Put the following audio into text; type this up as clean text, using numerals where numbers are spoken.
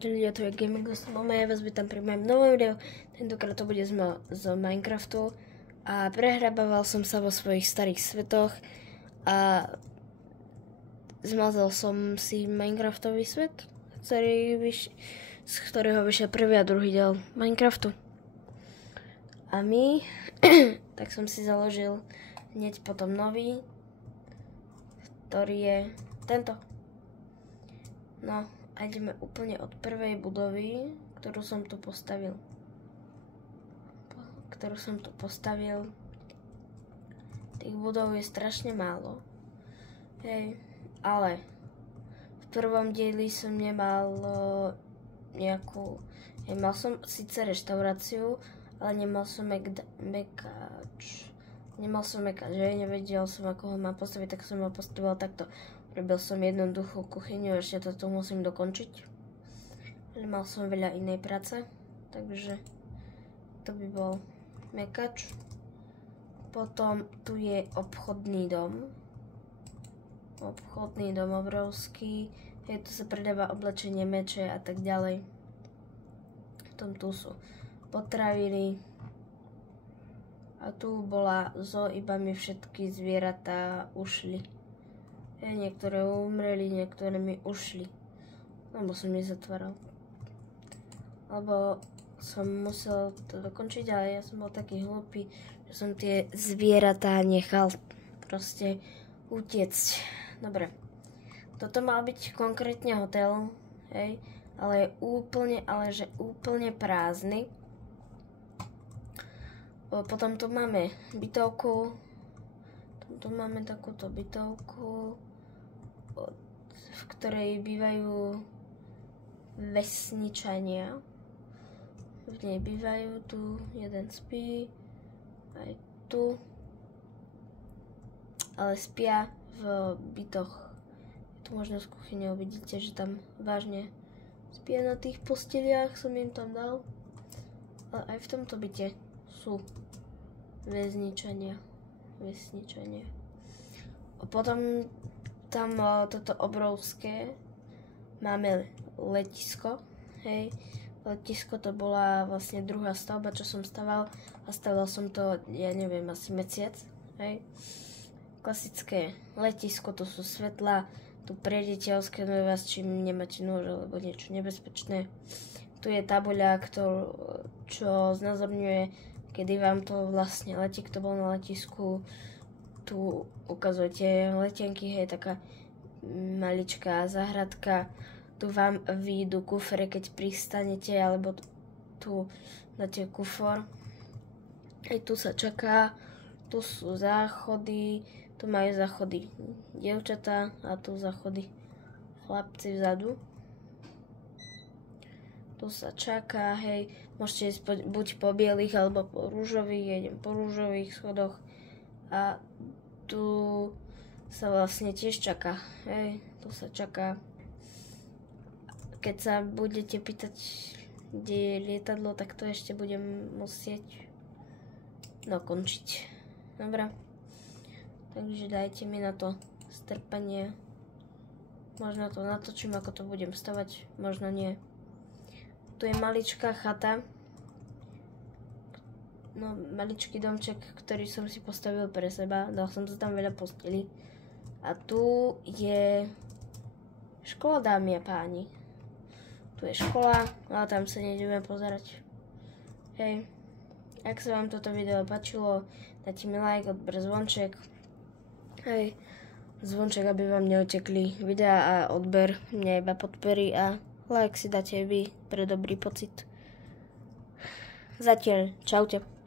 Ľudia, to je Gaming Osmo, ja vás vítam pri mojom novom videu. Tentokrát to bude z Minecraftu a prehrabával som sa vo svojich starých svetoch a zmazal som si Minecraftový svet, z ktorého vyšiel prvý a druhý diel Minecraftu. A tak som si založil hneď potom nový, ktorý je tento. No, a ideme úplne od prvej budovy, ktorú som tu postavil. Tých budov je strašne málo. Hej, ale v prvom dieli som nemal nejakú... mal som síce reštauráciu, ale nemal som mekač. Nevedel som, ako ho mám postaviť, tak som ho postavil takto. Robil som jednoduchú kuchyňu, ešte to tu musím dokončiť. Mal som veľa inej práce, takže to by bol mekač. Potom tu je obchodný dom. Obchodný dom obrovský. Tu sa predáva oblečenie, meče a tak ďalej. Potom tu sú potraviny. A tu bola zoo, iba mi všetky zvieratá ušli. Niektoré umreli, niektoré mi ušli. Lebo som nezatváral. Lebo som musel to dokončiť, ale ja som bol taký hlupý, že som tie zvieratá nechal proste utiecť. Dobre. Toto mal byť konkrétne hotel, hej, ale je úplne prázdny. Potom tu máme bytovku. Tu máme takúto bytovku, v ktorej bývajú vesničania. V nej bývajú, tu jeden spí, aj tu. Ale spia v bytoch. Tu možno z kuchyne vidíte, že tam vážne spia na tých posteliach, som im tam dal. Ale aj v tomto byte sú vesničania. Potom tam toto obrovské máme letisko, hej. Letisko to bola vlastne druhá stavba, čo som staval, a stavil som to, ja neviem, asi mesiac, hej. Klasické letisko, tu sú svetlá, tu prejdete, oskenuje vás, čím nemáte nôž alebo niečo nebezpečné. Tu je tabuľa, čo znázorňuje, kedy vám to vlastne letí, kto bol na letisku. Tu ukazujete letenky, hej, taká maličká záhradka. Tu vám výjdu kufre, keď pristanete, alebo tu dáte kufor. Aj tu sa čaká, tu sú záchody, tu majú záchody dievčatá a tu záchody chlapci vzadu. Tu sa čaká, hej, môžete ísť buď po bielých alebo po rúžových, ja idem po rúžových schodoch. A tu sa vlastne tiež čaká, hej, tu sa čaká. Keď sa budete pýtať, kde je lietadlo, tak to ešte budem musieť dokončiť. Dobre, takže dajte mi na to strpenie. Možno to natočím, ako to budem stavať, možno nie. Tu je maličká chata. No, maličký domček, ktorý som si postavil pre seba. Dal som tam veľa postelí. A tu je škola, dámy a páni. Tu je škola, ale tam sa nejdeme pozerať. Hej. Ak sa vám toto video páčilo, dajte mi like, odber, zvonček. Hej. Zvonček, aby vám neutekli videá, a odber mňa iba podporí, a like si dáte vy pre dobrý pocit. Zatiaľ, čaute.